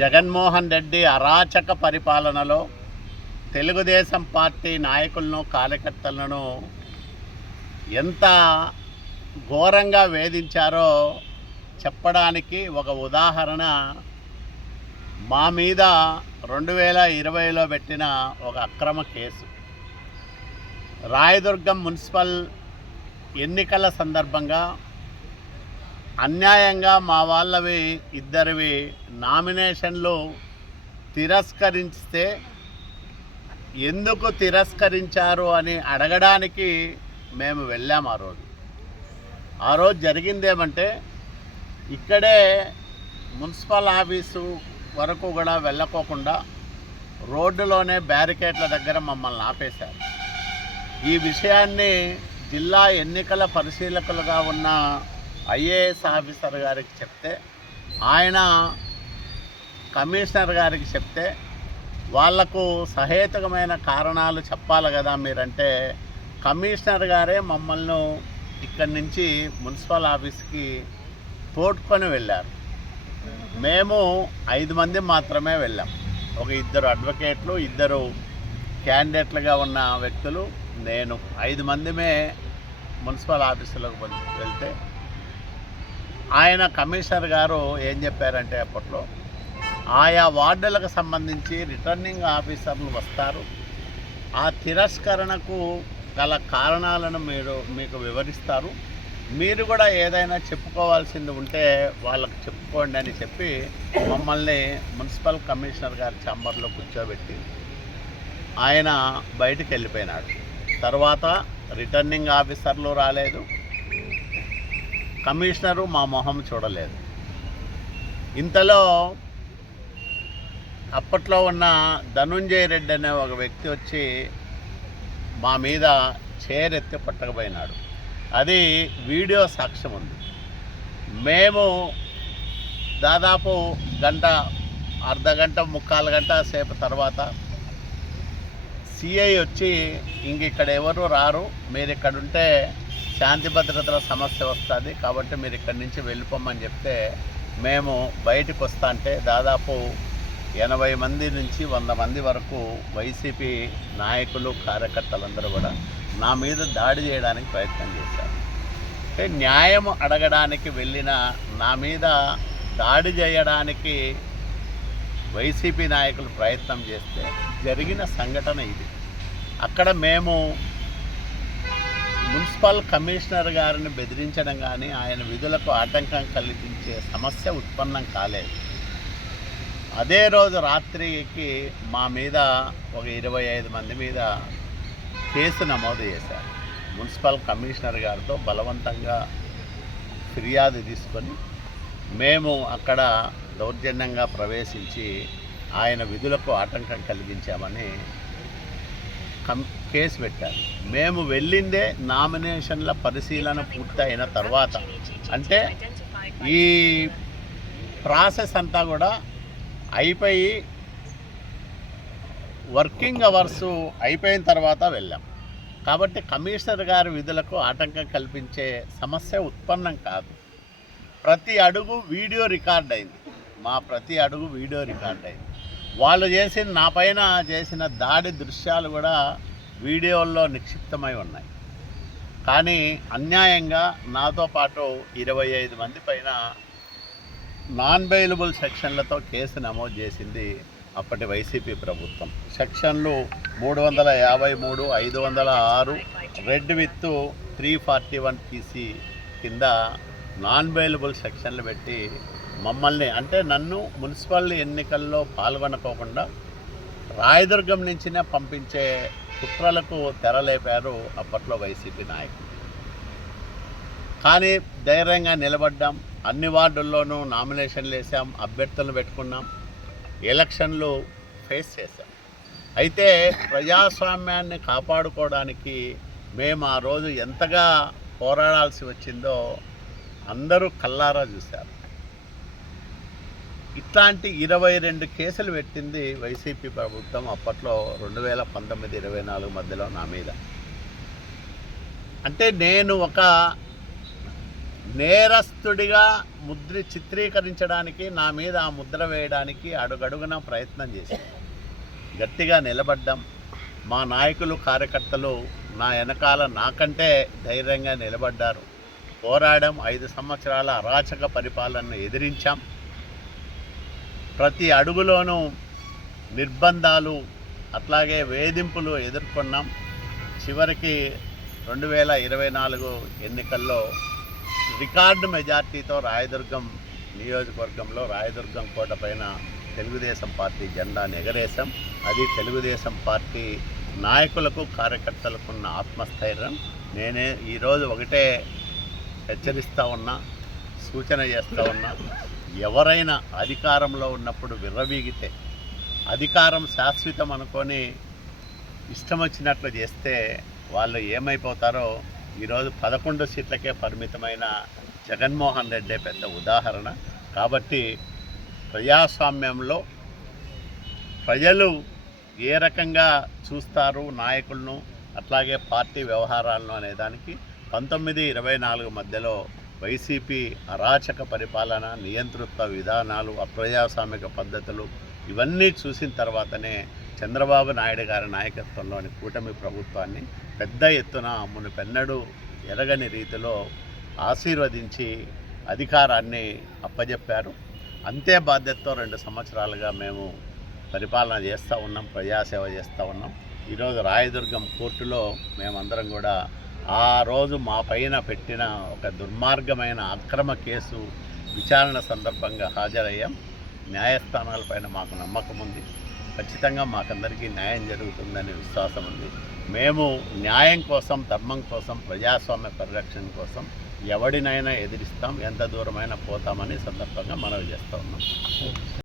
జగన్మోహన్ రెడ్డి అరాచక పరిపాలనలో తెలుగుదేశం పార్టీ నాయకులను కార్యకర్తలను ఎంత ఘోరంగా వేధించారో చెప్పడానికి ఒక ఉదాహరణ మా మీద 2020లో పెట్టిన ఒక అక్రమ కేసు. రాయదుర్గం మున్సిపల్ ఎన్నికల సందర్భంగా అన్యాయంగా మా వాళ్ళవి ఇద్దరివి నామినేషన్లు తిరస్కరిస్తే ఎందుకు తిరస్కరించారు అని అడగడానికి మేము వెళ్ళాము. ఆ రోజు జరిగిందేమంటే, ఇక్కడే మున్సిపల్ ఆఫీసు వరకు కూడా వెళ్ళకోకుండా రోడ్డులోనే బ్యారికేడ్ల దగ్గర మమ్మల్ని ఆపేశారు. ఈ విషయాన్ని జిల్లా ఎన్నికల పరిశీలకులుగా ఉన్న ఐఏఎస్ ఆఫీసర్ గారికి చెప్తే, ఆయన కమిషనర్ గారికి చెప్తే, వాళ్లకు సహేతుకమైన కారణాలు చెప్పాలి కదా మీరంటే, కమిషనర్ గారే మమ్మల్ని ఇక్కడి నుంచి మున్సిపల్ ఆఫీస్కి తోడ్కొని వెళ్ళారు. మేము 5 మంది మాత్రమే వెళ్ళాం. ఒక 2 అడ్వకేట్లు, 2 క్యాండిడేట్లుగా ఉన్న వ్యక్తులు, నేను 5 మందిమే మున్సిపల్ ఆఫీసులోకి వెళ్తే, ఆయన కమిషనర్ గారు ఏం చెప్పారంటే, అప్పట్లో ఆయా వార్డులకు సంబంధించి రిటర్నింగ్ ఆఫీసర్లు వస్తారు, ఆ తిరస్కరణకు గల కారణాలను మీకు వివరిస్తారు, మీరు కూడా ఏదైనా చెప్పుకోవాల్సింది ఉంటే వాళ్ళకు చెప్పుకోండి అని చెప్పి మమ్మల్ని మున్సిపల్ కమిషనర్ గారి ఛాంబర్లో కూర్చోబెట్టి ఆయన బయటికి వెళ్ళిపోయినాడు. తర్వాత రిటర్నింగ్ ఆఫీసర్లు రాలేదు, కమిషనరు మా మొహం చూడలేదు. ఇంతలో అప్పట్లో ఉన్న ధనుంజయ రెడ్డి అనే ఒక వ్యక్తి వచ్చి మా మీద చేరెత్తి పట్టకపోయినాడు. అది వీడియో సాక్ష్యం ఉంది. మేము దాదాపు గంట, అర్ధగంట, 3/4 గంట సేపు తర్వాత సిఐ వచ్చి, ఇక్కడ ఎవరు రారు, మీరు ఇక్కడ ఉంటే శాంతి భద్రతల సమస్య వస్తుంది, కాబట్టి మీరు ఇక్కడి నుంచి వెళ్ళిపోమని చెప్తే, మేము బయటకు వస్తా అంటే దాదాపు 80 మంది నుంచి 100 మంది వరకు వైసీపీ నాయకులు, కార్యకర్తలందరూ కూడా నా మీద దాడి చేయడానికి ప్రయత్నం చేశారు. అంటే న్యాయం అడగడానికి వెళ్ళిన నా మీద దాడి చేయడానికి వైసీపీ నాయకులు ప్రయత్నం చేస్తే జరిగిన సంఘటన ఇది. అక్కడ మేము మున్సిపల్ కమిషనర్ గారిని బెదిరించడం కానీ, ఆయన విధులకు ఆటంకం కల్పించే సమస్య ఉత్పన్నం కాలేదు. అదే రోజు రాత్రికి మా మీద ఒక 25 మంది మీద కేసు నమోదు చేశారు. మున్సిపల్ కమిషనర్ గారితో బలవంతంగా ఫిర్యాదు తీసుకొని మేము అక్కడ దౌర్జన్యంగా ప్రవేశించి ఆయన విధులకు ఆటంకం కలిగించామని కేసు పెట్టారు. మేము వెళ్ళిందే నామినేషన్ల పరిశీలన పూర్తయిన తర్వాత. అంటే ఈ ప్రాసెస్ అంతా కూడా అయిపోయి వర్కింగ్ అవర్స్ అయిపోయిన తర్వాత వెళ్ళాం. కాబట్టి కమిషనర్ గారి విధులకు ఆటంకం కల్పించే సమస్య ఉత్పన్నం కాదు. ప్రతి అడుగు వీడియో రికార్డ్ అయింది. ప్రతి అడుగు వీడియో రికార్డ్ అయింది. వాళ్ళు నా పైన చేసిన దాడి దృశ్యాలు కూడా వీడియోల్లో నిక్షిప్తమై ఉన్నాయి. కానీ అన్యాయంగా నాతో పాటు 25 మంది పైన నాన్ బెయిలబుల్ సెక్షన్లతో కేసు నమోదు చేసింది అప్పటి వైసీపీ ప్రభుత్వం. సెక్షన్లు 353, 506, రెడ్ విత్ 341 PC కింద నాన్ బెయిలబుల్ సెక్షన్లు పెట్టి మమ్మల్ని, అంటే నన్ను మున్సిపల్ ఎన్నికల్లో పాల్గొనకోకుండా రాయదుర్గం నుంచినే పంపించే కుట్రలకు తెరలేపారు అప్పట్లో వైసీపీ నాయకులు. కానీ ధైర్యంగా నిలబడ్డాం. అన్ని వార్డుల్లోనూ నామినేషన్లు వేసాం, అభ్యర్థులను పెట్టుకున్నాం, ఎలక్షన్లు ఫేస్ చేశాం. అయితే ప్రజాస్వామ్యాన్ని కాపాడుకోవడానికి మేము ఆ రోజు ఎంతగా పోరాడాల్సి వచ్చిందో అందరూ కల్లారా చూశారు. ఇట్లాంటి 22 కేసులు పెట్టింది వైసీపీ ప్రభుత్వం అప్పట్లో 2019-24 మధ్యలో నా మీద. అంటే నేను ఒక నేరస్తుడిగా చిత్రీకరించడానికి, నా మీద ఆ ముద్ర వేయడానికి అడుగడుగున ప్రయత్నం చేశారు. గట్టిగా నిలబడ్డాం. మా నాయకులు కార్యకర్తలు నా వెనకాల నాకంటే ధైర్యంగా నిలబడ్డారు. పోరాడాం. 5 సంవత్సరాల అరాచక పరిపాలనను ఎదిరించాం. ప్రతి అడుగులోనూ నిర్బంధాలు అట్లాగే వేధింపులు ఎదుర్కొన్నాం. చివరికి 2024 ఎన్నికల్లో రికార్డు మెజార్టీతో రాయదుర్గం నియోజకవర్గంలో రాయదుర్గం కోట పైన తెలుగుదేశం పార్టీ జెండాను ఎగరేశాం. అది తెలుగుదేశం పార్టీ నాయకులకు కార్యకర్తలకు ఉన్న ఆత్మస్థైర్యం. నేనే ఈరోజు ఒకటే హెచ్చరిస్తూ ఉన్నా, సూచన చేస్తూ ఉన్నా, ఎవరైనా అధికారంలో ఉన్నప్పుడు విర్రవీగితే, అధికారం శాశ్వతం అనుకొని ఇష్టం వచ్చినట్లు చేస్తే వాళ్ళు ఏమైపోతారో ఈరోజు 11 సీట్లకే పరిమితమైన జగన్మోహన్ రెడ్డి పెద్ద ఉదాహరణ. కాబట్టి ప్రజాస్వామ్యంలో ప్రజలు ఏ రకంగా చూస్తారు నాయకులను, అట్లాగే పార్టీ వ్యవహారాలను అనేదానికి 19-24 మధ్యలో వైసీపీ అరాచక పరిపాలన, నియంతృత్వ విధానాలు, అప్రజాస్వామిక పద్ధతులు ఇవన్నీ చూసిన తర్వాతనే చంద్రబాబు నాయుడు గారి నాయకత్వంలోని కూటమి ప్రభుత్వాన్ని పెద్ద ఎత్తున మునుపెన్నడూ ఎరగని రీతిలో ఆశీర్వదించి అధికారాన్ని అప్పజెప్పారు. అంతే బాధ్యతతో 2 సంవత్సరాలుగా మేము పరిపాలన చేస్తూ ఉన్నాం, ప్రజాసేవ చేస్తూ ఉన్నాం. ఈరోజు రాయదుర్గం కోర్టులో మేమందరం కూడా ఆ రోజు మా పైన పెట్టిన ఒక దుర్మార్గమైన అక్రమ కేసు విచారణ సందర్భంగా హాజరయ్యాం. న్యాయస్థానాలపైన మాకు నమ్మకం ఉంది. ఖచ్చితంగా మాకందరికీ న్యాయం జరుగుతుందనే విశ్వాసం ఉంది. మేము న్యాయం కోసం, ధర్మం కోసం, ప్రజాస్వామ్య పరిరక్షణ కోసం ఎవడినైనా ఎదిరిస్తాం, ఎంత దూరమైనా పోతామని సందర్భంగా మనవి చేస్తూ ఉన్నాం.